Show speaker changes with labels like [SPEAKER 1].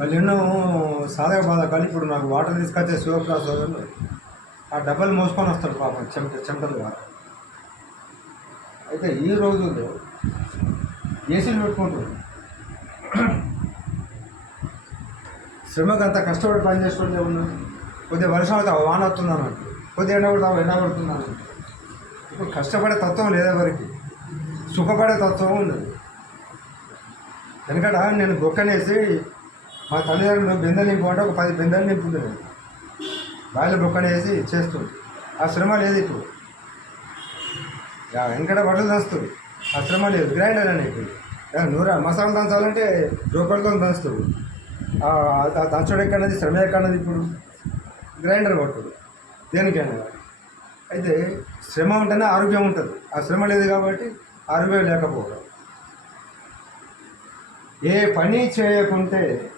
[SPEAKER 1] మళ్ళీ ఎన్నో సాధక బాధకాలు ఇప్పుడు నాకు వాటర్ తీసుకొచ్చే శివప్రసాద్ ఆ డబ్బలు మోసుకొని వస్తాడు పాపం చెమట చెంటలుగా అయితే ఈ రోజుల్లో ఏసీలు పెట్టుకుంటారు శ్రమకు అంత కష్టపడి పని చేసుకుంటే ఉన్నాను కొద్దిగా వర్షం అయితే వాన వస్తున్నాను కొద్దిగా ఎండ కొడతా ఎండ కొడుతున్నాను ఇప్పుడు కష్టపడే తత్వం లేదా వరకు సుఖపడే తత్వం ఉండదు. ఎందుకంటే నేను గొక్కనేసి మా తల్లిదండ్రులు బిందెలు నింపుకుంటే ఒక పది బెందలు నింపుతుంది. బాయిలో బొక్కనేసి చేస్తుంది. ఆ శ్రమ లేదు ఇప్పుడు. యా, వెనకట బట్టలు దంచుతుంది. ఆ శ్రమ లేదు. గ్రైండర్ అని ఇప్పుడు నూరా మసాలా దంచాలంటే రూపాయలతో దంచుతుంది. ఆ దంచడం ఎక్కడది? శ్రమ ఎక్కడది ఇప్పుడు? గ్రైండర్ కొట్టుడు. దేనికైనా. అయితే శ్రమ ఉంటేనే ఆరోగ్యం ఉంటుంది. ఆ శ్రమ లేదు కాబట్టి ఆరోగ్యం లేకపోవడం. ఏ పని చేయకుంటే